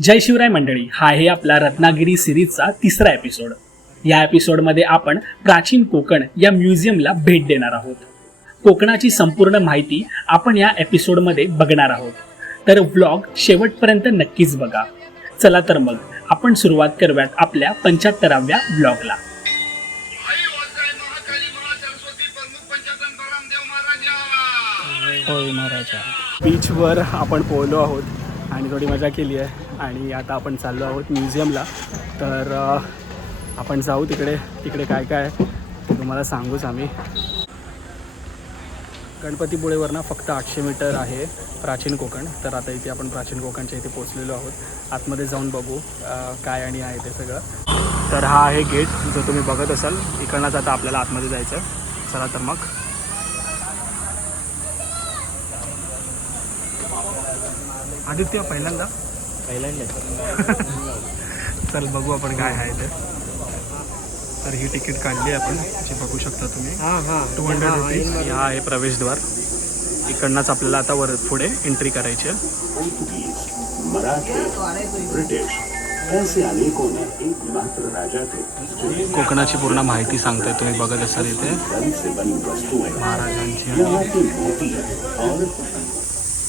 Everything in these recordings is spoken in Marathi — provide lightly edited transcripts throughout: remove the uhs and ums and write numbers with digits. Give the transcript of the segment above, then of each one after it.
जय शिवराय मंडळी, हा आहे आपला रत्नागिरी सिरीजचा तिसरा एपिसोड. या एपिसोडमध्ये आपण प्राचीन कोकण या म्युझियमला भेट देणार आहोत. कोकणाची संपूर्ण माहिती आपण या एपिसोडमध्ये बघणार आहोत, तर व्लॉग शेवटपर्यंत नक्कीच बघा. चला तर मग आपण सुरुवात करूयात आपल्या 75व्या व्लॉगला. होय महाराजा. बीचवर आपण पोहलो आहोत आणि थोडी मजा केली आहे आणि आता आपण चाललो आहोत म्युझियमला. तर आपण जाऊ तिकडे काय काय ते तुम्हाला सांगूच आम्ही. गणपतीपुळेवरनं फक्त 800 मीटर आहे प्राचीन कोकण. तर आता इथे आपण प्राचीन कोकणच्या इथे पोचलेलो आहोत. आतमध्ये जाऊन बघू काय आणि आहे ते सगळं. तर हा आहे गेट जो तुम्ही बघत असाल. इकडनंच आता आपल्याला आतमध्ये जायचं. चला तर मग. आदित्य पहिल्यांदा चल बघू आपण काय आहे ते. तर ही तिकीट काढली आपण, जी बघू शकता तुम्ही. 200 रुपीज. हा आहे प्रवेशद्वार. इकडनंच आपल्याला आता वर पुढे एंट्री करायची आहे. कोकणाची पूर्ण माहिती सांगतोय, तुम्ही बघत असाल इथे महाराजांची.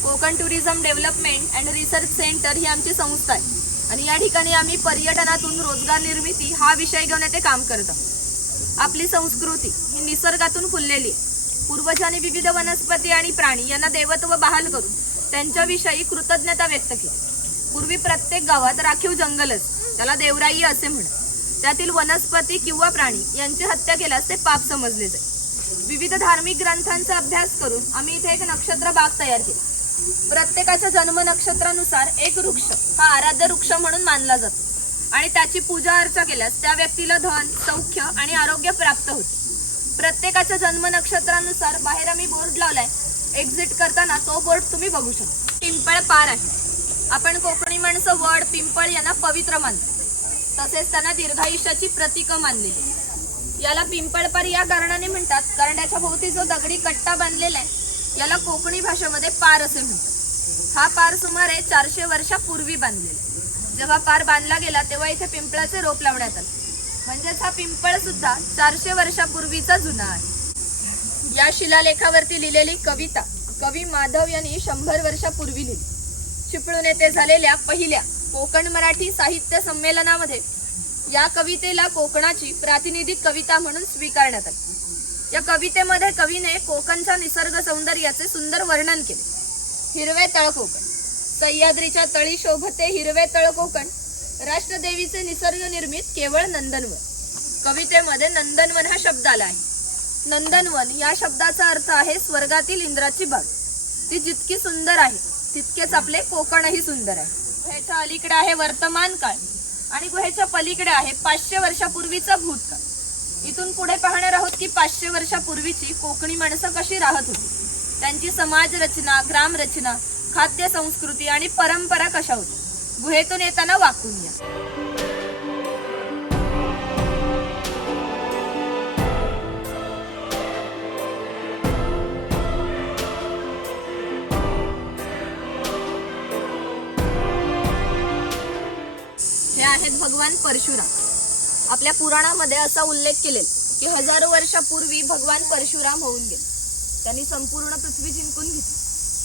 Konkan tourism development and research centre ही आमची संस्था आहे आणि या ठिकाणी आम्ही पर्यटनातून रोजगार निर्मिती हा विषय घेऊन येथे काम करतो. आपली संस्कृती ही निसर्गातून फुललेली आहे. पूर्वजांनी विविध वनस्पती आणि प्राणी यांना देवत्व बहाल करून त्यांच्याविषयी कृतज्ञता व्यक्त केली. पूर्वी प्रत्येक गावात राखीव जंगलच, त्याला देवराई असे म्हणत. त्यातील वनस्पती किंवा प्राणी यांची हत्या केल्यास ते पाप समजले जाईल. विविध धार्मिक ग्रंथांचा अभ्यास करून आम्ही इथे एक नक्षत्र बाग तयार केली. प्रत्येकाच्या जन्म नक्षत्रानुसार एक वृक्ष हा आराध्य वृक्ष म्हणून मानला जातो आणि त्याची पूजा अर्चा केल्यास त्या व्यक्तीला धन, सौख्य आणि आरोग्य प्राप्त होते. प्रत्येकाच्या जन्म नक्षत्रानुसार बाहेर आम्ही बोर्ड लावलाय. एक्झिट करताना तो बोर्ड तुम्ही बघू शकता. पिंपळ पार आहे. आपण कोकणी माणसं वड, पिंपळ यांना पवित्र मानतो. तसेच त्यांना दीर्घायुष्याची प्रतीक मानलेली. याला पिंपळ पार या कारणाने म्हणतात कारण त्याच्या भोवती जो दगडी कट्टा बांधलेला आहे याला कोकणी भाषेमध्ये पार असे म्हणतात. हा पार सुमारे 400 वर्षापूर्वी बांधलेला. जेव्हा पार बांधला गेला तेव्हा इथे पिंपळाचे रोप लावण्यात आले. म्हणजेच हा पिंपळ सुद्धा 400 वर्षापूर्वीचा जुना आहे. या शिलालेखावरती लिहिलेली कविता कवी माधव यांनी 100 वर्षापूर्वी लिहिली. चिपळूण येथे झालेल्या पहिल्या कोकण मराठी साहित्य संमेलनामध्ये या कवितेला कोकणाची प्रातिनिधिक कविता म्हणून स्वीकारण्यात आली. या कवितेमध्ये कवीने कोकणच्या निसर्ग सौंदर्याचे सुंदर वर्णन केले. हिरवे तळ कोकण, सह्याद्रीच्या तळी शोभते हिरवे तळ कोकण, राष्ट्रदेवीचे निसर्ग निर्मित केवळ नंदनवन. कवितेमध्ये नंदनवन हा शब्द आला आहे. नंदनवन या शब्दाचा अर्थ आहे स्वर्गातील इंद्राची बाग. ती जितकी सुंदर आहे तितकेच आपले कोकणही सुंदर आहे. गुहेच्या अलीकडे आहे वर्तमान काळ आणि गुहेच्या पलीकडे आहे 500 वर्षापूर्वीचा भूतकाळ. इथून पुढे पाहणार आहोत की 500 वर्षापूर्वीची कोकणी माणसं कशी राहत होती, त्यांची समाज रचना, ग्राम रचना, खाद्य संस्कृती आणि परंपरा कशा होत्या. गुहेतून येताना वाकून या. हे आहेत भगवान परशुराम. आपल्या पुराणामध्ये असा उल्लेख केलेला की हजारो वर्षापूर्वी भगवान परशुराम होऊन गेले. त्यांनी संपूर्ण पृथ्वी जिंकून घेतली.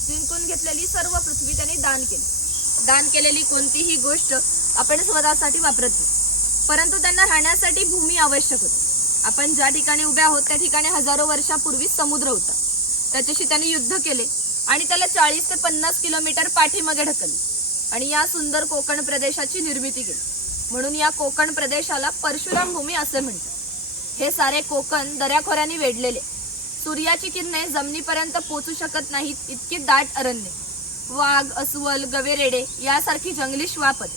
जिंकून घेतलेली सर्व पृथ्वी त्यांनी दान केली. दान केलेली कोणतीही गोष्ट आपण स्वतःसाठी वापरत नाही, परंतु त्यांना राहण्यासाठी भूमी आवश्यक होती. आपण ज्या ठिकाणी उभे आहोत त्या ठिकाणी हजारो वर्षापूर्वी समुद्र होता. त्याच्याशी त्यांनी युद्ध केले आणि त्याला 40 ते 50 किलोमीटर पाठीमागे ढकलले आणि या सुंदर कोकण प्रदेशाची निर्मिती केली. म्हणून या कोकण प्रदेशाला परशुराम भूमी असे म्हणतात. हे सारे कोकण दऱ्याखोऱ्यांनी वेढलेले. सूर्याची किरणे जमिनीपर्यंत पोहोचू शकत नाहीत इतकी दाट अरण्ये, वाघ, अस्वल, गवेरेडे यासारखी जंगली श्वापदे,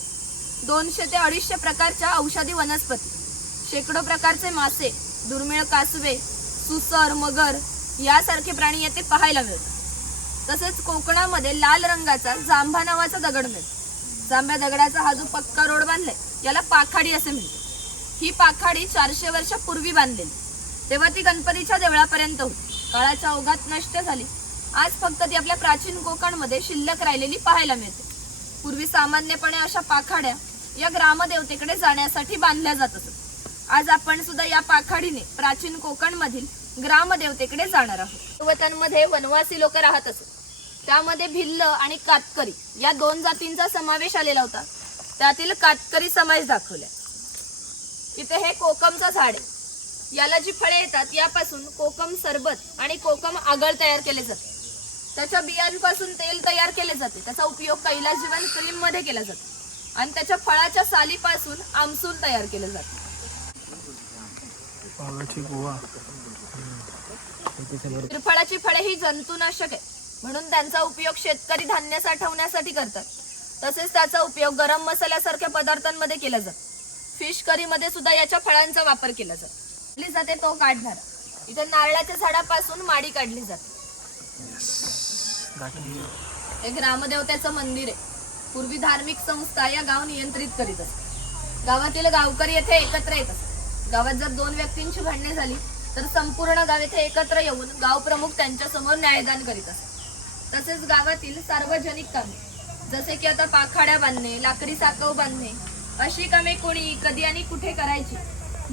200 ते 250 प्रकारच्या औषधी वनस्पती, शेकडो प्रकारचे मासे, दुर्मिळ कासवे, सुसर, मगर यासारखे प्राणी येथे पाहायला मिळतात. तसेच कोकणामध्ये लाल रंगाचा जांभा नावाचा दगड मिळतो. जांभ्या दगडाचा हा जो पक्का रोड बांधलाय याला पाखाडी असे म्हणतात. ही पाखाडी 400 वर्षापूर्वी बांधलेली. तेव्हा ती गणपतीच्या देवळापर्यंत होती. काळाच्या ओघात नष्ट झाली. आज फक्त ती आपल्या प्राचीन कोकणमध्ये शिल्लक राहिलेली पाहायला मिळते. पूर्वी सामान्यपणे अशा पाखाड्या या ग्रामदेवतेकडे जाण्यासाठी बांधल्या जात असत. आज आपण सुद्धा या पाखाडीने प्राचीन कोकण मधील ग्रामदेवतेकडे जाणार आहोत. पर्वतांमध्ये वनवासी लोक राहत असत. त्यामध्ये भिल्ल आणि कातकरी या 2 जातींचा समावेश आलेला होता. त्यातील कातकरी समाज दाखवल्या. इथे हे कोकमचं झाड आहे. याला जी फळे येतात यापासून कोकम सरबत आणि कोकम आगळ तयार केले जाते. त्याच्या बियांपासून तेल तयार केले जाते. त्याचा उपयोग कैलासजीवन क्रीम मध्ये केला जातो आणि त्याच्या फळाच्या सालीपासून आमसूल तयार केले जाते. फळाची फळे ही जंतुनाशक आहे म्हणून त्यांचा उपयोग शेतकरी धान्य साठवण्यासाठी करतात. तसेच त्याचा उपयोग गरम मसाल्यासारख्या पदार्थांमध्ये केला जातो. फिश करी मध्ये सुद्धा याच्या फळांचा वापर केला जातो. तो काढणारा इथे नारळाच्या झाडापासून माडी काढली जाते. हे ग्रामदेवतेचं मंदिर आहे. पूर्वी धार्मिक संस्था या गाव नियंत्रित करीत असत. गावातील गावकरी येथे एकत्र येत असत. गावात जर 2 व्यक्तींची भांडणे झाली तर संपूर्ण गाव येथे एकत्र येऊन गाव प्रमुख त्यांच्या समोर न्यायदान करीत असत. तसेच गावातील सार्वजनिक कामे जसे की आता पाखाड्या बांधणे, लाकडी साकव बांधणे अशी कामे कोणी कधी आणि कुठे करायची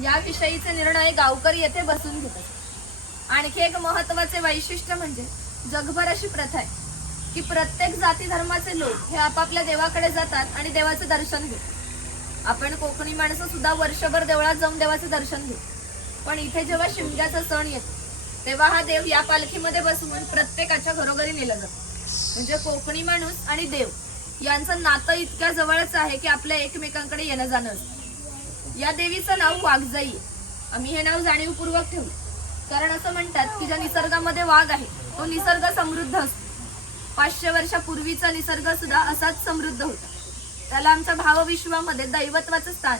याविषयीचे निर्णय गावकरी येथे बसून घेत असत. आणखी एक महत्वाचे वैशिष्ट्य म्हणजे जगभर अशी प्रथा आहे की प्रत्येक जाती धर्माचे लोक हे आपापल्या देवाकडे जातात आणि देवाचे दर्शन घेतात. आपण कोकणी माणसं सुद्धा वर्षभर देवळात जाऊन देवाचे दर्शन घेतो. पण इथे जेव्हा शिमग्याचा सण येतो तेव्हा हा देव या पालखीमध्ये बसवून प्रत्येकाच्या घरोघरी नेला जातो. म्हणजे कोकणी माणूस आणि देव यांचं नातं इतक्या जवळच आहे की आपल्या एकमेकांकडे येणं जाणं असतं. या देवीचं नाव वाघजाई आहे. आम्ही हे नाव जाणीवपूर्वक ठेवलं कारण असं म्हणतात की ज्या निसर्गामध्ये वाघ आहे तो निसर्ग समृद्ध असतो. 500 वर्षापूर्वीचा निसर्ग सुद्धा असाच समृद्ध होता. त्याला आमच्या भावविश्वामध्ये दैवत्वाचं स्थान.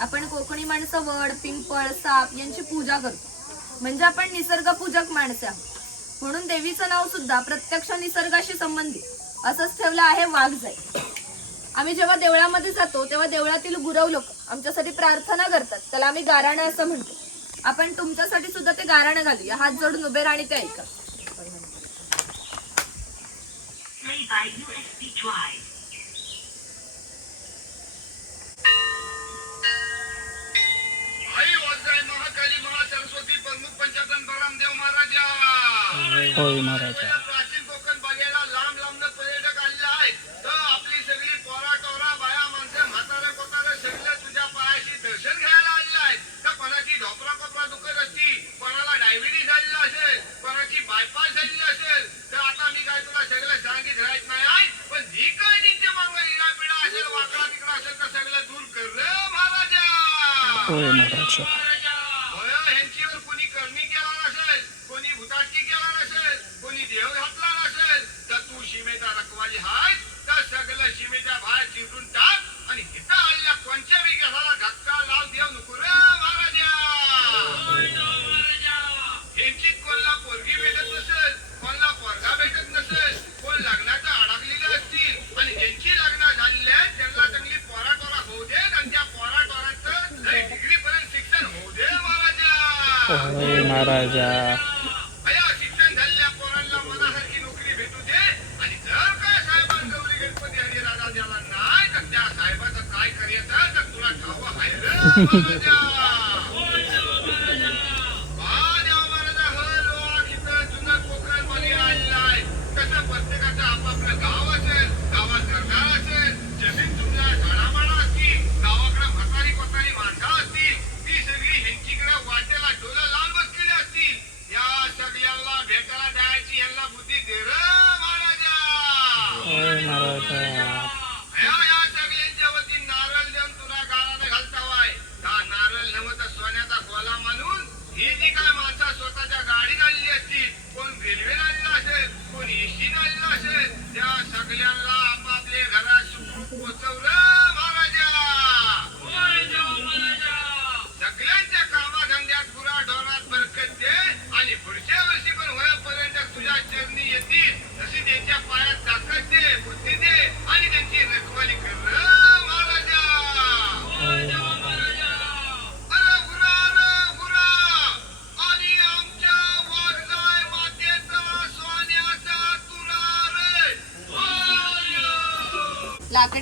आपण कोकणी माणसं वड, पिंपळ, साप यांची पूजा करतो. म्हणजे आपण निसर्गपूजक माणसे आहोत. म्हणून देवीचं नाव सुद्धा प्रत्यक्ष निसर्गाशी संबंधित असंच ठेवलं आहे वाघजाई. आम्ही जेव्हा देवळामध्ये जातो तेव्हा देवळातील गुरव लोक आमच्यासाठी प्रार्थना करतात. त्याला आम्ही गाराणं असं म्हणतो. आपण तुमच्यासाठी सुद्धा ते गाराणं घालूया. हात जोडून उभे राहा आणि ते ऐका. होय महाराजा. प्राचीन कोकण बघायला लांब लांब पर्यटक आलेले आहेत. तर आपली सगळी पोरा टोरा बाया माणसं म्हातारे कोतारे सगळे तुझ्या पायाशी दर्शन घ्यायला आलेले आहेत. तर कोणाची ढोपरा कोपरा दुखत असती, कोणाला डायबिटीस झालेला असेल, कोणाची बायपास झालेली असेल. तर आता मी काय तुला सगळं सांगित राहत नाही आहे. पण जी काय त्यांच्या मागं इडा पिडा असेल, वाकडा तिकडा असेल तर सगळं दूर कर रे महाराजा. होय महाराजा. ह्यांच्यावर कोणी करणी केला नसेल, कोणी भूताटकी केला नसेल, कोणी देव घातला नसेल तर तू सीमेचा रखवाली हाय. तर सगळं सीमेच्या बाहेर चिरून टाक आणि इथं आलेल्या कोणत्या बी केसाला धक्का लाव देव नको रे महाराजा. यांची कोणला पोरगी भेटत नसेल, कोणला पोरगा भेटत नसेल, कोण लग्नाचं अडकलेलं असतील आणि ज्यांची लग्न झालेली आहेत त्यांना चांगली पोराटोरा होऊ दे आणि त्या पोराटोराचं डिग्री पर्यंत शिक्षण होऊ दे महाराजा. महाराजा. शिक्षण झालेल्या पोरांना मनासारखी नोकरी भेटू दे आणि जर काय साहेबांना गौरी गणपती हरिराजा द्याला नाही तर त्या साहेबाचं काय करायचं तर तुला ठाव आहे रे महाराजा. महाराजा हर लोक इथं जुनं कोकण मध्ये आलेलं आहे. कसं प्रत्येकाचं आपापलं गाव असेल, गावात घरदार असेल, जमीन तुमच्या झाडामाडा असतील, गावाकडे म्हातारी कोतारी माणसं असतील, ती सगळी ह्यांचीकडे वाटेला डोलं लावून बसलेली असतील. या सगळ्यांना भेटायला द्यायची ह्यांना बुद्धी दे रे महाराजा. या सगळ्यांच्या वतीने नारळ देऊन तुला गाळाला घालता वाय. त्या नारळ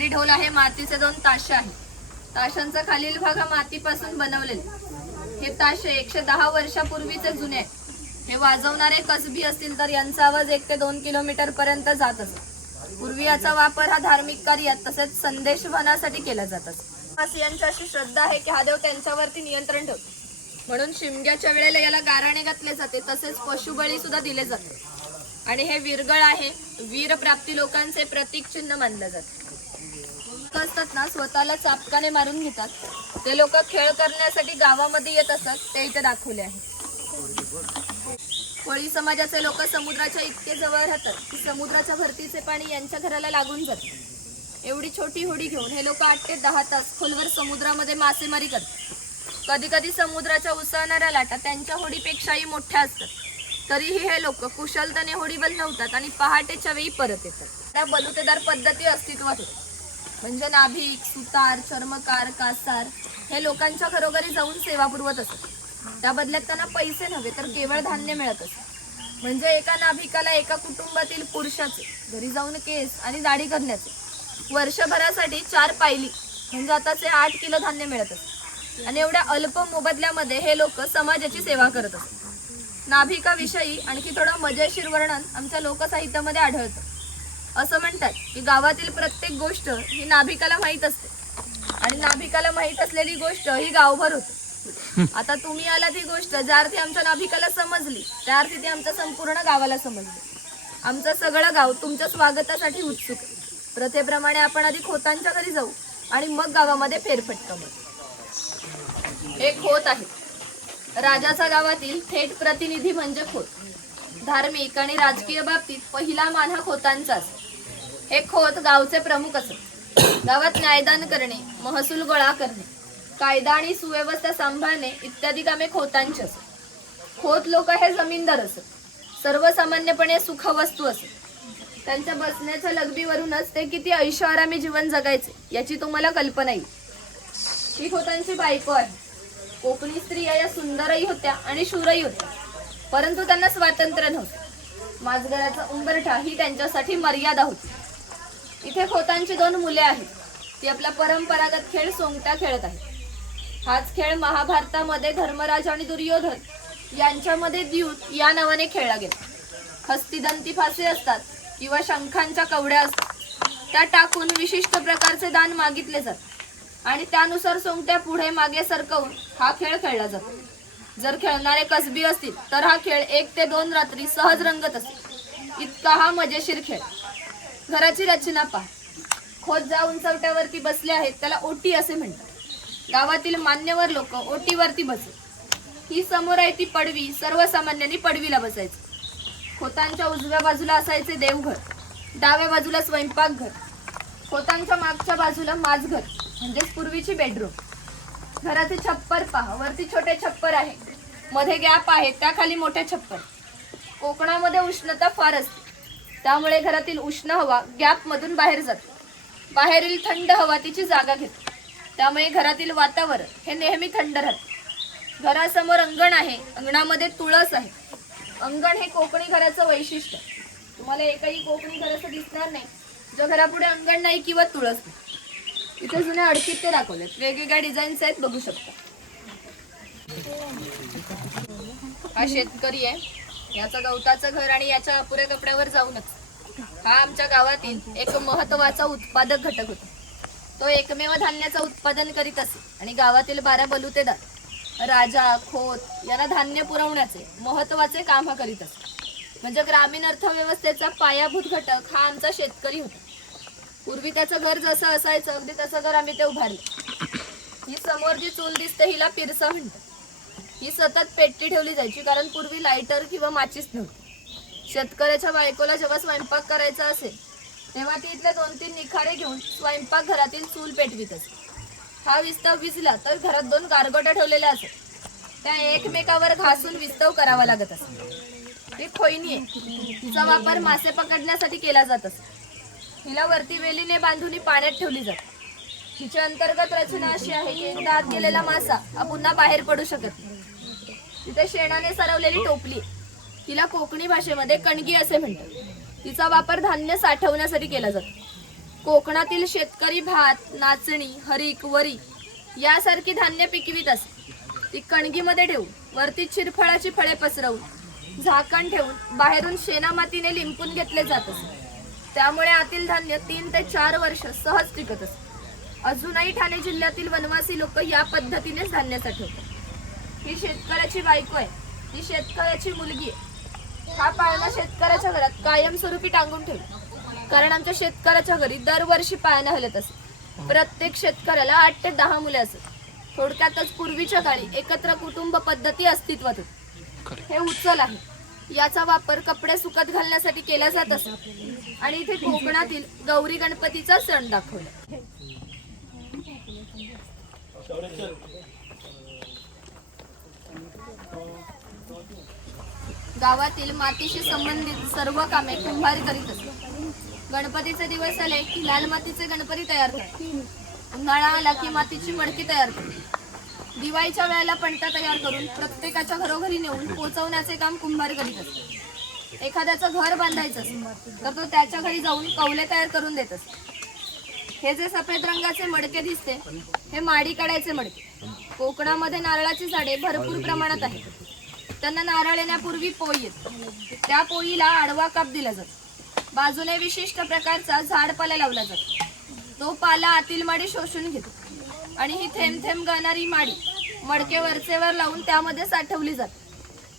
खाली ढोल आहे, मातीचे 2 ताशे आहेत. ताशांचा खालील भाग हा मातीपासून बनवलेला. हे ताशे 110 वर्षापूर्वीचे जुने आहेत. हे वाजवणारे कसबी असतील तर यांचा आवाज 1 ते 2 किलोमीटर पर्यंत जात असतो. पूर्वी याचा वापर हा धार्मिक कार्यात तसेच संदेशवहनासाठी केला जात असतो. यांची अशी श्रद्धा आहे की हा देव त्यांच्यावरती नियंत्रण ठेवतो, म्हणून शिमग्याच्या वेळेला याला गाराणे घातले जाते, तसेच पशुबळी सुद्धा दिले जाते. आणि हे वीरगळ आहे, वीर प्राप्ती लोकांचे प्रतीक चिन्ह मानलं जातं. असतात ना, स्वतःला चापकाने मारून घेतात, ते लोक खेळ करण्यासाठी गावामध्ये येत असतात, ते इथे दाखवले आहे. कोळी समाजाचे लोक समुद्राच्या इतके जवळ राहतात की समुद्राच्या भरतीचे पाणी यांच्या घराला लागून जाते. एवढी छोटी होडी घेऊन हे लोक 8 ते 10 तास खोलवर समुद्रामध्ये मासेमारी करतात. कधी कधी समुद्राच्या उसळणाऱ्या लाटा त्यांच्या होडीपेक्षाही मोठ्या असतात. तरीही हे लोक कुशलतेने होडी बनवतात आणि पहाटेच्या वेळी परत येतात. त्या बलुतेदार पद्धती अस्तित्वात होत्या. म्हणजे नाभिक, सुतार, चर्मकार, कासार हे लोकांच्या घरोघरी जाऊन सेवा पुरवत असत. त्या बदल्यात त्यांना पैसे नव्हे तर केवळ धान्य मिळत असत. म्हणजे एका नाभिकाला एका कुटुंबातील पुरुषाचे घरी जाऊन केस आणि दाढी करण्याचे वर्षभरासाठी 4 पायली म्हणजे आताचे 8 किलो धान्य मिळत असत. आणि एवढ्या अल्प मोबदल्यामध्ये हे लोक समाजाची सेवा करत असतात. नाभिकाविषयी आणखी थोडं मजेशीर वर्णन आमच्या लोकसाहित्यामध्ये आढळतं. असं म्हणतात की गावातील प्रत्येक गोष्ट ही नाभिकाला माहीत असते आणि नाभिकाला माहीत असलेली गोष्ट ही गावभर होते. आता तुम्ही आलात ही गोष्ट ज्या अर्थी आमच्या नाभिकाला समजली त्या अर्थी ती आमच्या संपूर्ण गावाला समजली. आमचं सगळं गाव तुमच्या स्वागतासाठी उत्सुक आहे. प्रथेप्रमाणे आपण आधी खोतांच्या घरी जाऊ आणि मग गावामध्ये फेरफटका मारू. हे खोत आहे. राजाचा गावातील थेट प्रतिनिधी म्हणजे खोत. धार्मिक आणि राजकीय बाबतीत पहिला मान हा खोतांचा असतो. हे खोत गावचे प्रमुख असत. गावात न्यायदान करणे, महसूल गोळा करणे, कायदा आणि सुव्यवस्था सांभाळणे इत्यादी कामे खोतांची असत. खोत लोक हे जमीनदार असत. सर्वसामान्यपणे सुखवस्तू असत. त्यांच्या बसण्याच्या लगबीवरूनच ते किती ऐशोआरामी जीवन जगायचे याची तुम्हाला कल्पना येईल. ही खोतांची बायको आहे. कोकणी स्त्रिया या सुंदरही होत्या आणि शूरही होत्या, परंतु त्यांना स्वातंत्र्य नव्हते. माजगराचा उंबरठा ही त्यांच्यासाठी मर्यादा होती. इथे खोतांची 2 मुले आहेत. ती आपला परंपरागत खेळ सोंगट्या खेळत आहेत. हाच खेळ महाभारतामध्ये धर्मराज आणि दुर्योधन यांच्यामध्ये द्यूत या नावाने खेळला गेला. हस्तिदंती फासे असतात किंवा शंखांच्या कवड्या असतात. त्या टाकून विशिष्ट प्रकारचे दान मागितले जाते आणि त्यानुसार सोंगट्या पुढे मागे सरकवून हा खेळ खेळला जातो. जर खेळणारे कसबी असतील तर हा खेळ 1 ते 2 रात्री सहज रंगत असतो. इतका हा मजेशीर खेळ. घराची रचना पहा. खोत ज्या उंचवट्यावरती बसले आहेत त्याला ओटी असे म्हणतात. गावातील मान्यवर लोक ओटीवरती बसले. ही समोर आहे ती पडवी. सर्वसामान्यांनी पडवीला बसायचे. खोतांच्या उजव्या बाजूला असायचे देवघर, डाव्या बाजूला स्वयंपाकघर, खोतांच्या मागच्या बाजूला माझघर म्हणजेच पूर्वीची बेडरूम. घराचे छप्पर पहा. वरती छोटे छप्पर आहे, मध्ये गॅप आहे, त्याखाली मोठे छप्पर. कोकणामध्ये उष्णता फार असते, त्यामुळे घरातील उष्ण हवा गॅप मधून बाहेर जाते. बाहेरील थंड हवा तिची जागा घेते, त्यामुळे घरातील वातावरण हे नेहमी थंड राहते. घरासमोर अंगण आहे. अंगणामध्ये तुळस आहे. अंगण हे कोकणी घराचं वैशिष्ट्य. तुम्हाला एकही कोकणी घर असं दिसणार नाही ज्या घरापुढे अंगण नाही किंवा तुळस नाही. इथे जुने अडकीत ते दाखवलेत. वेगवेगळ्या डिझाईन्स आहेत, बघू शकता. हा शेतकरी आहे. याचं गवताचं घर आणि याच्या अपुऱ्या कपड्यावर जाऊनच हा आमच्या गावातील एक महत्वाचा उत्पादक घटक होता. तो एकमेव धान्याचं उत्पादन करीत असे आणि गावातील 12 बलुतेदार, राजा, खोत यांना धान्य पुरवण्याचे महत्वाचे काम हा करीत असतो. म्हणजे ग्रामीण अर्थव्यवस्थेचा पायाभूत घटक हा आमचा शेतकरी होता. पूर्वी त्याचं घर जसं असायचं अगदी तसं घर आम्ही ते उभारले. ही समोर जी चूल दिसते हिला पिरसा म्हणतात. ही सतत पेटली ठेवली जायची, कारण पूर्वी लायटर किंवा माचीस नव्हती. शेतकऱ्याच्या बायकोला जेव्हा स्वयंपाक करायचा असेल तेव्हा ती इथले 2-3 निखारे घेऊन स्वयंपाक घरातील चूल पेटवीत असे. हा विस्तव विजला तर घरात 2 गारगोट्या ठेवलेल्या असत. त्या एकमेकावर घासून विस्तव करावा लागत असे. ही खोयनी आहे. तिचा वापर मासे पकडण्यासाठी केला जात असे. हिला वरती वेलीने बांधून पाण्यात ठेवली जाते. हिची अंतर्गत रचना अशी आहे की एकदा आत गेलेला मासा हा पुन्हा बाहेर पडू शकत नाही. तिथे शेणाने सरवलेली टोपली, तिला कोकणी भाषेमध्ये कणगी असे म्हणतात. तिचा वापर धान्य साठवण्यासाठी केला जातो. कोकणातील शेतकरी भात, नाचणी, हरीक, वरी यासारखी धान्य पिकवीत असे. ती कणगीमध्ये ठेवून वरती चिरफळाची फळे पसरवून झाकण ठेवून बाहेरून शेणामातीने लिंपून घेतले जात असे. त्यामुळे आतील धान्य 3 ते 4 वर्ष सहज टिकत असे. अजूनही ठाणे जिल्ह्यातील वनवासी लोक या पद्धतीनेच धान्य साठवतात. ही शेतकऱ्याची बायको आहे, ही शेतकऱ्याची मुलगी आहे. हा पाळणा शेतकऱ्याच्या घरात कायमस्वरूपी टांगून ठेवला, कारण आमच्या शेतकऱ्याच्या घरी दरवर्षी पाळणा हलत असे. प्रत्येक शेतकऱ्याला 8 ते 10 मुले असत. थोडक्यातच पूर्वीच्या काळी एकत्र कुटुंब पद्धती अस्तित्वात होती. हे उचल आहे, याचा वापर कपडे सुकत घालण्यासाठी केला जात असे. आणि इथे कोकणातील गौरी गणपतीचा सण दाखवला. गावातील मातीशी संबंधित सर्व कामे कुंभार करीत असतात. गणपतीचे दिवस आले की लाल मातीचे गणपती तयार करतात. उन्हाळा आला की मातीची मडकी तयार करतात. दिवाळीच्या वेळेला पणत्या तयार करून प्रत्येकाच्या घरोघरी नेऊन पोहोचवण्याचे काम कुंभार करीत असतात. एखाद्याचं घर बांधायचं असेल तर तो त्याच्या घरी जाऊन कौले तयार करून देत असतो. हे जे सफेद रंगाचे मडके दिसते हे माडी काढायचे मडके. कोकणामध्ये नारळाची झाडे भरपूर प्रमाणात आहेत. त्यांना नारळ येण्यापूर्वी पोई येते. त्या पोईला आडवा काप दिला जातो. बाजूने विशिष्ट प्रकारचा झाडपाला लावला जातो. तो पाला आतील माडी शोषून घेतो आणि ही थेंब थेंब गळणारी माडी मडके वरचेवर लावून त्यामध्ये साठवली जाते.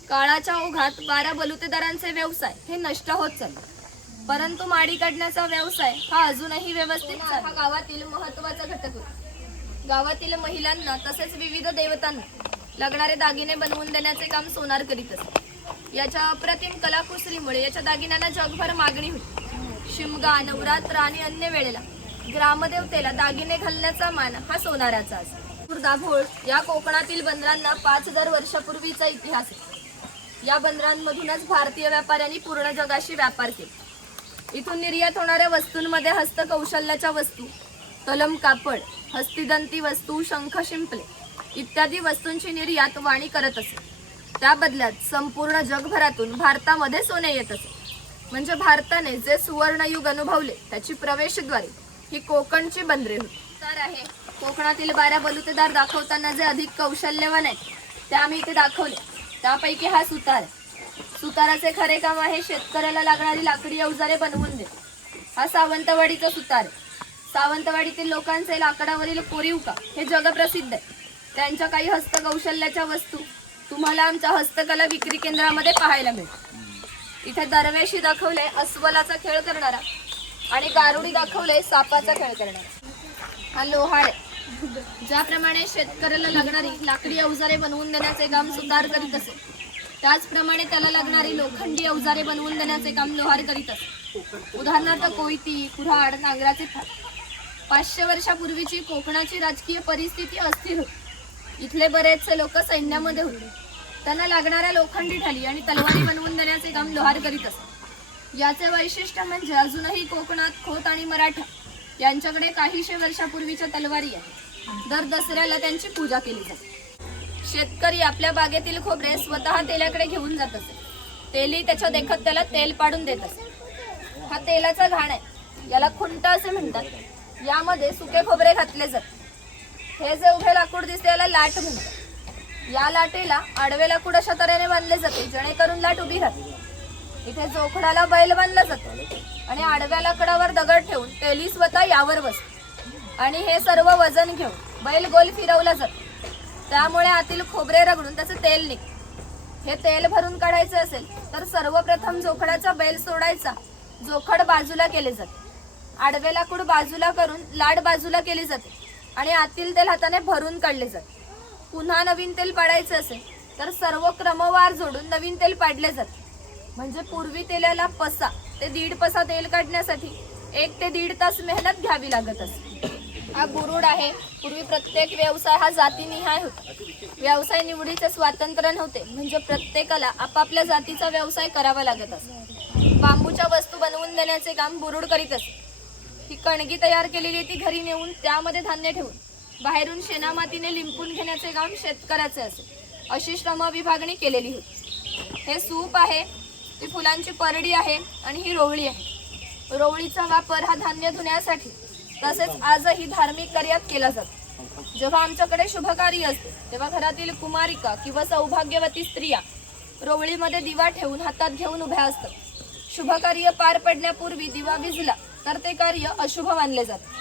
काळाच्या ओघात 12 बलुतेदारांचे व्यवसाय हे नष्ट होत चालले, परंतु माडी काढण्याचा व्यवसाय हा अजूनही व्यवस्थित चालतो. हा गावातील महत्त्वाचा घटक होता. गावातील महिलांना तसेच विविध देवतांना लागणारे दागिने बनवून देण्याचे काम सोनार करीत असते. याच्या अप्रतिम कलाकुसरीमुळे याच्या दागिन्यांना जगभर मागणी होती. शिमगा, नवरात्र आणि अन्य वेळेला ग्रामदेवतेला दागिने घालण्याचा मान हा सोनाराचा असतो. दाभोळ या कोकणातील बंदरांना 5000 वर्षापूर्वीचा इतिहास आहे. या बंदरांमधूनच भारतीय व्यापाऱ्यांनी पूर्ण जगाशी व्यापार केला. इथून निर्यात होणाऱ्या वस्तूंमध्ये हस्तकौशल्याच्या वस्तू, तलम कापड, हस्तिदंती वस्तू, शंख शिंपले इत्यादी वस्तूंची निर्यात वाणी करत असे. त्या बदल्यात संपूर्ण जगभरातून भारतामध्ये सोने येत असे. म्हणजे भारताने जे सुवर्णयुग अनुभवले त्याची प्रवेशद्वारे ही कोकणची बंदरे होती. आहे कोकणातील 12 बलुतेदार दाखवताना जे अधिक कौशल्यवान आहेत ते आम्ही इथे दाखवले. त्यापैकी हा सुतार आहे. सुताराचे खरे काम आहे शेतकऱ्याला लागणारी लाकडी अवजारे बनवून देणे. हा सावंतवाडीचा सुतार आहे. सावंतवाडीतील लोकांचे लाकडावरील कोरीव काम हे जगप्रसिद्ध आहे. त्यांच्या काही हस्तकौशल्याच्या वस्तू तुम्हाला आमच्या हस्तकला विक्री केंद्रामध्ये पाहायला मिळतात. इथे दरवेशी दाखवले अस्वलाचा खेळ करणारा आणि गारुडी दाखवले सापाचा खेळ करणारा. हा लोहार आहे. ज्याप्रमाणे शेतकऱ्याला लागणारी लाकडी अवजारे बनवून देण्याचे काम सुतार करीत असे, त्याचप्रमाणे त्याला लागणारी लोखंडी अवजारे बनवून देण्याचे काम लोहार करीत असे. उदाहरणार्थ कोयती, कुऱ्हाड, नांगराचे फाळ. 500 वर्षापूर्वीची कोकणाची राजकीय परिस्थिती अस्थिर होती. इथले बरेचसे लोक सैन्यामध्ये होते. त्यांना लागणाऱ्या लोखंडी ढाली आणि तलवारी बनवून देण्याचे काम लोहार करीत असत. याचे वैशिष्ट्य म्हणजे अजूनही कोकणात खोत आणि मराठा यांच्याकडे काहीशे वर्षापूर्वीच्या तलवारी आहेत. दर दसऱ्याला त्यांची पूजा केली जाते. शेतकरी आपल्या बागेतील खोबरे स्वतः तेलाकडे घेऊन जात असे. तेली त्याच्या देखत त्याला तेल पाडून देत असे. हा तेलाचा घाण आहे. याला खुंटा असे म्हणतात. यामध्ये सुके खोबरे घातले जाते. हे जे उभे लाकूड दिसते याला लाट म्हणतात. या लाटेला आडवे लाकूड अशा तऱ्हेने बांधले जाते जेणेकरून लाट उभी राहते. इथे जोखडाला बैल बांधला जातो आणि आडव्या लाकडावर दगड ठेवून तेली स्वतः यावर बसते आणि हे सर्व वजन घेऊन बैल गोल फिरवला जातो. त्यामुळे आतील खोबरे रगडून त्याचं तेल निघते. हे तेल भरून काढायचे असेल तर सर्वप्रथम जोखडाचा बैल सोडायचा. जोखड बाजूला केले जाते. आडवे लाकूड बाजूला करून लाट बाजूला केली जाते आणि आतील तेल हाताने भरून काढले जाते. पुन्हा नवीन तेल पाडायचे असेल तर सर्व क्रमवार जोडून नवीन तेल पाडले जाते. म्हणजे पूर्वी तेलाला पसा ते 1.5 पसा तेल काढण्यासाठी 1 ते 1.5 तास मेहनत घ्यावी लागत असते. हा बुरुड आहे. पूर्वी प्रत्येक व्यवसाय हा जातीनिहाय होता. व्यवसाय निवडीचे स्वातंत्र्य नव्हते. म्हणजे प्रत्येकाला आपापल्या जातीचा व्यवसाय करावा लागत असे. बांबूच्या वस्तू बनवून देण्याचे काम बुरुड करीत असे. ही कणगी तयार केलेली ती घरी नेऊन त्यामध्ये धान्य ठेवून बाहेरून शेणामातीने लिंपून घेण्याचे काम शेतकऱ्याचे असे. अशी श्रम विभागणी केलेली होती. हे सूप आहे, ती फुलांची परडी आहे आणि ही रोवळी आहे. रोवळीचा वापर हा धान्य धुण्यासाठी तसेच आजही धार्मिक कार्यात केला जातो. जेव्हा आमच्याकडे शुभकार्य असते तेव्हा घरातील कुमारिका किंवा सौभाग्यवती स्त्रिया रोवळीमध्ये दिवा ठेवून हातात घेऊन उभ्या असतात. शुभकार्य पार पडण्यापूर्वी दिवा विझला तर ते कार्य अशुभ मानले जाते.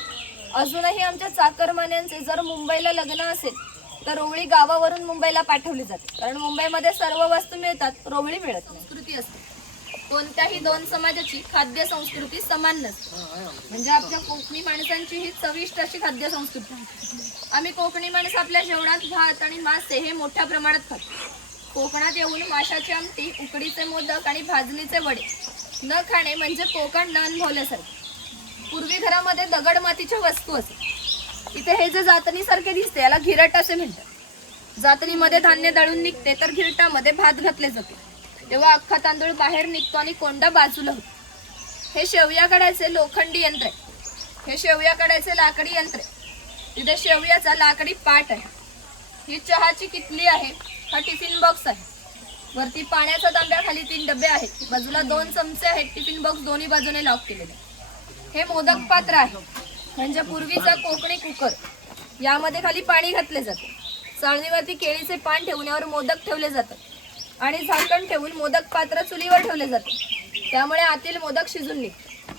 अजूनही आमच्या चाकरमान्यांचे जर मुंबईला लग्न असेल तर रोवळी गावावरून मुंबईला पाठवली जाते, कारण मुंबईमध्ये सर्व वस्तू मिळतात, रोवळी मिळत नाही. संस्कृती असते. कोणत्याही दोन समाजाची खाद्य संस्कृती समान नसते. म्हणजे आपल्या कोकणी माणसांची ही चविष्ट अशी खाद्य संस्कृती. आम्ही कोकणी माणूस आपल्या जेवणात भात आणि मासे हे मोठ्या प्रमाणात खातो. कोकणात येऊन माशाची आमटी, उकडीचे मोदक आणि भाजणीचे वडे न खाणे म्हणजे कोकण न अनुभवल्यासारखे. पूर्वी घरामध्ये दगड मातीच्या वस्तू असत. इथे हे जे जातनीसारखे दिसते याला घिरट असे म्हणतात. जातनीमध्ये धान्य दळून निघते तर घिरटामध्ये भात घातले जाते. तेव्हा अख्खा तांदूळ बाहेर निघतो आणि कोंडा बाजूला होतो. हे शेवया काढायचे लोखंडी यंत्र आहे. हे शेवया काढायचे लाकडी यंत्र आहे. तिथे शेवयाचा लाकडी पाट आहे. ही चहाची किटली आहे. हा टिफिन बॉक्स आहे. वरती पाण्याच्या तांब्याखाली 3 डबे आहेत. बाजूला 2 चमचे आहेत. टिफिन बॉक्स दोन्ही बाजूने लॉक केलेले. हे मोदक पात्र आहे, म्हणजे पूर्वीचा कोकणी कुकर. यामध्ये खाली पाणी घातले जाते. चाळणीवरती केळीचे पान ठेवून यावर मोदक ठेवले जातात आणि झाकण ठेवून मोदक पात्र चुलीवर ठेवले जाते. त्यामुळे आतील मोदक शिजून निघते.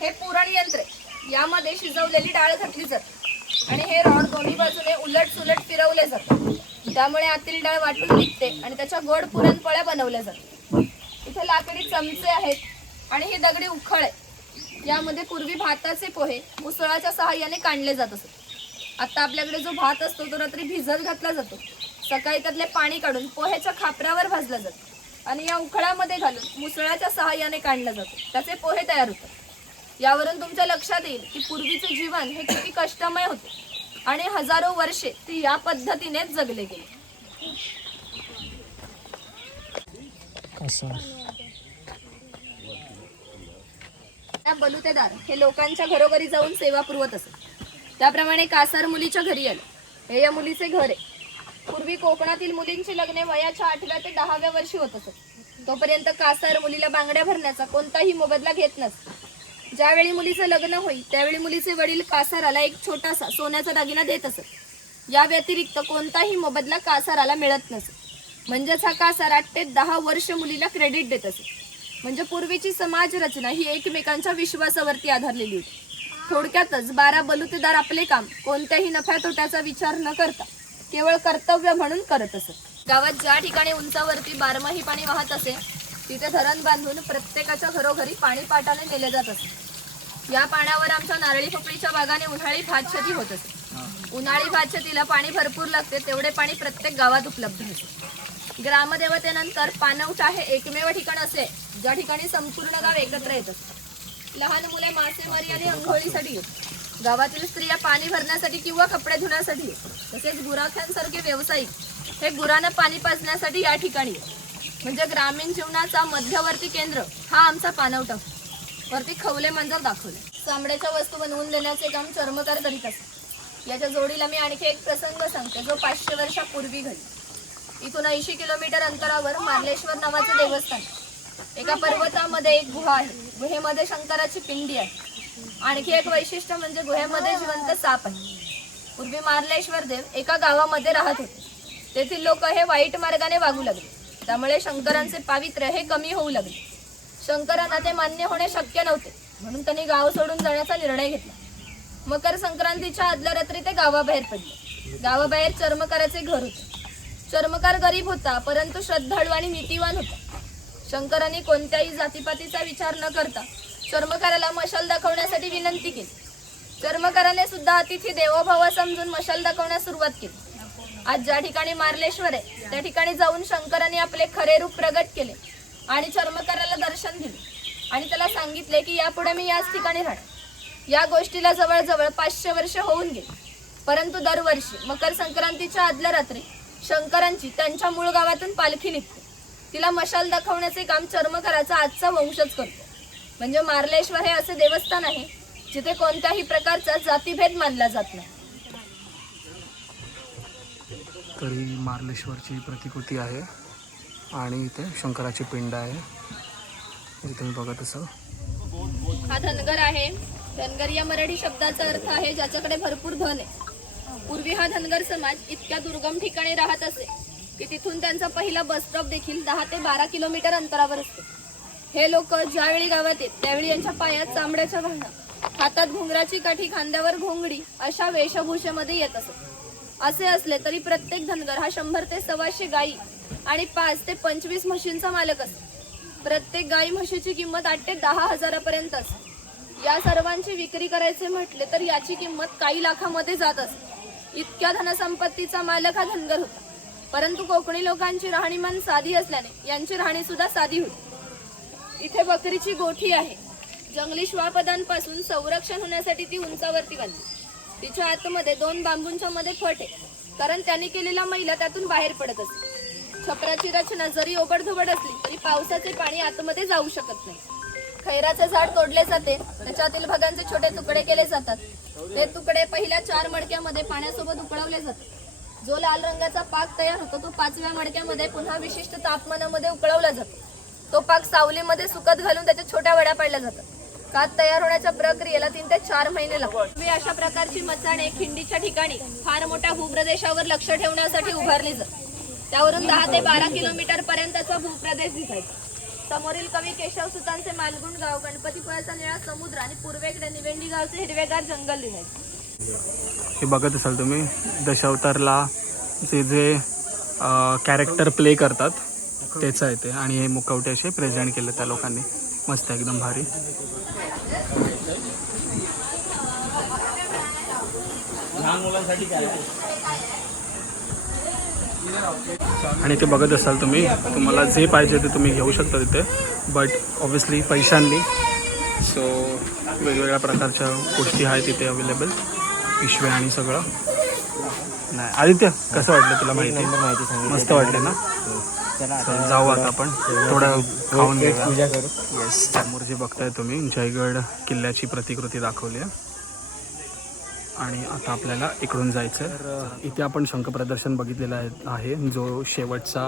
हे पुरण यंत्र आहे. यामध्ये शिजवलेली डाळ घातली जाते आणि हे रॉड दोन्ही बाजूने उलट सुलट फिरवले जातात. त्यामुळे आतील डाळ वाटून निघते आणि त्याच्या गोड पुरणपोळ्या बनवल्या जातात. इथे लाकडी चमचे आहेत आणि ही दगडी उखळ आहे. यामध्ये पूर्वी भाताचे पोहे मुसळाच्या सहाय्याने काढले जात असत. आता आपल्याकडे जो भात असतो तो रात्री भिजत घातला जातो. सकाळी त्यातले पाणी काढून पोह्याच्या खापरावर भाजला जातो आणि या उखळामध्ये घालून मुसळाच्या सहाय्याने काढला जातो. त्याचे पोहे तयार होतात. यावरून तुमच्या लक्षात येईल की पूर्वीचे जीवन हे किती कष्टमय होते आणि हजारो वर्षे ते या पद्धतीनेच जगले गेले. बलुतेदार हे लोकांच्या घरोघरी जाऊन सेवा पुरवत असत. त्याप्रमाणे कासार मुलीच्या घरी आलं. हे या मुलीचे घर आहे. पूर्वी कोकणातील मुलींची लग्ने वयाच्या 8व्या ते 10व्या वर्षी होत असत. तोपर्यंत कासार मुलीला बांगड्या भरण्याचा कोणताही मोबदला घेत नसत. ज्यावेळी मुलीचं लग्न होईल त्यावेळी मुलीचे वडील कासाराला एक छोटासा सोन्याचा दागिना देत असत. या व्यतिरिक्त कोणताही मोबदला कासाराला मिळत नसत. म्हणजेच हा कासार 8 ते 10 वर्ष मुलीला क्रेडिट देत असत. म्हणजे पूर्वीची समाज रचना ही एकमेकांच्या विश्वासावरती आधारलेली होती. थोडक्यातच 12 बलुतेदार आपले काम कोणत्याही नफ्या तोट्याचा विचार न करता केवळ कर्तव्य म्हणून करत असत. गावात ज्या ठिकाणी उंचावरती 12माही पाणी वाहत असे तिथे धरण बांधून प्रत्येकाच्या घरोघरी पाणी पाटाने नेले जात असे. या पाण्यावर आमच्या नारळी पोकळीच्या बागाने उन्हाळी भातशेती होत असे. उन्हाळी भातशेतीला पाणी भरपूर लागते, तेवढे पाणी प्रत्येक गावात उपलब्ध होते. ग्रामदेवतेनंतर पाणवठा हे एकमेव ठिकाण असे ज्या ठिकाणी संपूर्ण गाव एकत्र येत असते. लहान मुले मासेमारी आणि अंघोळीसाठी येत. गावातील स्त्रिया पाणी भरण्यासाठी किंवा कपडे धुण्यासाठी येत. तसेच गुराख्यांसारखे व्यावसायिक हे गुरांना पाणी पाजण्यासाठी या ठिकाणी येत. म्हणजे ग्रामीण जीवनाचा मध्यवर्ती केंद्र हा आमचा पाणवठा. वरती खवले मंजर दाखवले. चामड्याच्या वस्तू बनवून देण्याचे काम चर्मकार करीत असतात. याच्या जोडीला मी आणखी एक प्रसंग सांगते जो 500 वर्षापूर्वी घडला. इथून 80 किलोमीटर अंतरावर मार्लेश्वर नावाचे देवस्थान. एका पर्वतामध्ये एक गुहा आहे. गुहेमध्ये शंकराची पिंडी आहे. आणखी एक वैशिष्ट्य म्हणजे गुहेमध्ये जिवंत साप आहे. पूर्वी मार्लेश्वर देव एका गावामध्ये राहत होते. तेथील लोक हे वाईट मार्गाने वागू लागले. त्यामुळे शंकरांचे पावित्र्य हे कमी होऊ लागले. शंकरांना ते मान्य होणे शक्य नव्हते, म्हणून त्यांनी गाव सोडून जाण्याचा निर्णय घेतला. मकर संक्रांतीच्या आदल्या रात्री ते गावाबाहेर पडले. गावाबाहेर चर्मकाराचे घर होते. चर्मकार गरीब होता, परंतु श्रद्धाळू आणि नीतिवान होता. शंकरांनी कोणत्याही जातीपातीचा विचार न करता चर्मकाराला मशाल दाखवण्यासाठी विनंती केली. चर्मकाराने सुद्धा अतिथी देवोभव समजून मशाल दाखवण्यास सुरुवात केली. आज ज्या ठिकाणी मार्लेश्वर आहे त्या ठिकाणी जाऊन शंकरांनी आपले खरे रूप प्रगट केले आणि चर्मकाराला दर्शन दिले आणि त्याला सांगितले की यापुढे मी याच ठिकाणी राहणार. या गोष्टीला जवळजवळ 500 वर्ष होऊन गेली. परंतु दरवर्षी मकर संक्रांतीच्या आदल्या रात्री शंकरांची त्यांच्या मूळ गावातून पालखी निघते. तिला मशाल दाखवण्याचे काम चर्मकाराचा आजचा वंशच करतो. म्हणजे मार्लेश्वर हे असे देवस्थान आहे जिथे कोणत्याही प्रकारचा जातीभेद मानला जात नाही. तरी मार्लेश्वरची प्रतिकृती आहे आणि इथे शंकराची पिंड आहे. इथे तुम्ही बघत असाल. हा धनगर आहे. धनगर या मराठी शब्दाचा अर्थ आहे ज्याच्याकडे भरपूर धन आहे. पूर्वी हा धनगर समाज इतक्या दुर्गम ठिकाणी राहत असे की तिथून त्यांचा पहिला बस स्टॉप देखील 10 ते 12 किलोमीटर अंतरावर असतो. हे लोक ज्यावेळी गावात येत त्यावेळी यांच्या पायात चांबड्याच्या भावना, हातात घुंगराची काठी, खांद्यावर घोंगडी अशा वेशभूषेमध्ये येत असत. असे असले तरी प्रत्येक धनगर हा 100 ते 125 गायी आणि 5 ते 25 म्हशींचा मालक असतो. प्रत्येक गायी म्हशीची किंमत 8 ते 10 हजारापर्यंत असते. या सर्वांची विक्री करायचे म्हटले तर याची किंमत काही लाखामध्ये जात असते. इतक्या धनसंपत्तीचा मालक हा धनगर होता. परंतु कोकणी लोकांची राहणीमान साधी असल्याने यांची राहणी सुद्धा साधी होती. इथे बकरीची गोठी आहे. जंगली श्वापदांपासून संरक्षण होण्यासाठी ती उंचावरती बांधली. तिच्या आतमध्ये 2 बांबूंच्या मध्ये फट आहे, कारण त्यांनी केलेला मैला त्यातून बाहेर पडत असते. छपराची रचना जरी ओबडधोबड असली तरी पावसाचे पाणी आतमध्ये जाऊ शकत नाही. खैराचे झाड तोडले जाते, त्याच्यातील भागांचे छोटे तुकडे केले जातात. ते तुकडे पहिल्या 4 मडक्यामध्ये पाण्यासोबत उकळवले जातात. जो लाल रंगाचा पाक तयार होतो तो 5व्या मडक्यामध्ये पुन्हा विशिष्ट तापमानामध्ये उकळवला जातो. तो पाक सावलीमध्ये सुकत घालून त्याच्या छोट्या वड्या पाडल्या जातात. कात तयार होण्याच्या प्रक्रियेला 3 ते 4 महिने लागतात. अशा प्रकारची मचाणे खिंडीच्या ठिकाणी फार मोठ्या भूप्रदेशावर लक्ष ठेवण्यासाठी उभारली जातात. त्यावरून 10 ते 12 किलोमीटर पर्यंतचा भूप्रदेश दिसायचा. समोरील कवी केशवसुतांचे मालगुण गाव, गणपतीपुळ्याचा निळा समुद्र आणि पूर्वेकडे निवेंडी गावचे हिरवेगार जंगल दिसायचे. हे बघत असाल तुम्ही दशावतारला जे कॅरेक्टर प्ले करतात तेच आहे ते, आणि हे मुखवटे असे प्रेझेंट केले त्या लोकांनी. मस्त एकदम भारी. आणि ते बघत असाल तुम्ही, तुम्हाला जे पाहिजे ते तुम्ही घेऊ शकता तिथे, बट ऑब्व्हियसली पैशांनी. सो वेगवेगळ्या प्रकारच्या गोष्टी आहेत तिथे अवेलेबल, पिशव्या आणि सगळं. नाही आदित्य, कसं वाटलं तुला? माहिती मस्त वाटलं ना? चल जाऊ आता आपण थोडं खाऊन घेऊया. येस, समोर जे बघताय तुम्ही जयगड किल्ल्याची प्रतिकृती दाखवली आहे. आणि आता आपल्याला इकडून जायचं आहे. तर इथे आपण शंख प्रदर्शन बघितलेलं आहे, जो शेवटचा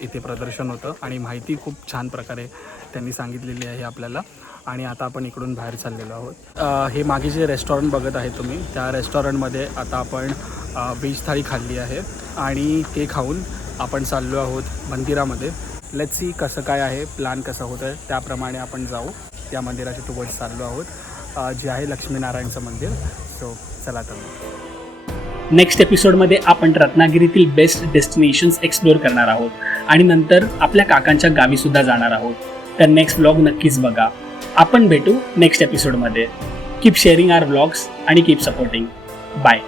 इथे प्रदर्शन होतं आणि माहिती खूप छान प्रकारे त्यांनी सांगितलेली आहे आपल्याला. आणि आता आपण इकडून बाहेर चाललेलो आहोत. हे मागे जे रेस्टॉरंट बघत आहे तुम्ही, त्या रेस्टॉरंटमध्ये आता आपण व्हेज थाळी खाल्ली आहे आणि ते खाऊन आपण चाललो आहोत मंदिरामध्ये. लेट्स सी कसं काय आहे, प्लॅन कसं होतं आहे, त्याप्रमाणे आपण जाऊ. त्या मंदिराच्या टुवर्ड्स चाललो आहोत, जे आहे लक्ष्मीनारायणचं मंदिर. सो चला तर. नेक्स्ट एपिसोडमध्ये आपण रत्नागिरीतील बेस्ट डेस्टिनेशन्स एक्सप्लोअर करणार आहोत आणि नंतर आपल्या काकांच्या गावीसुद्धा जाणार आहोत. तर नेक्स्ट व्लॉग नक्कीच बघा. आपण भेटू नेक्स्ट एपिसोडमध्ये. कीप शेअरिंग आवर व्लॉग्स आणि कीप सपोर्टिंग. बाय.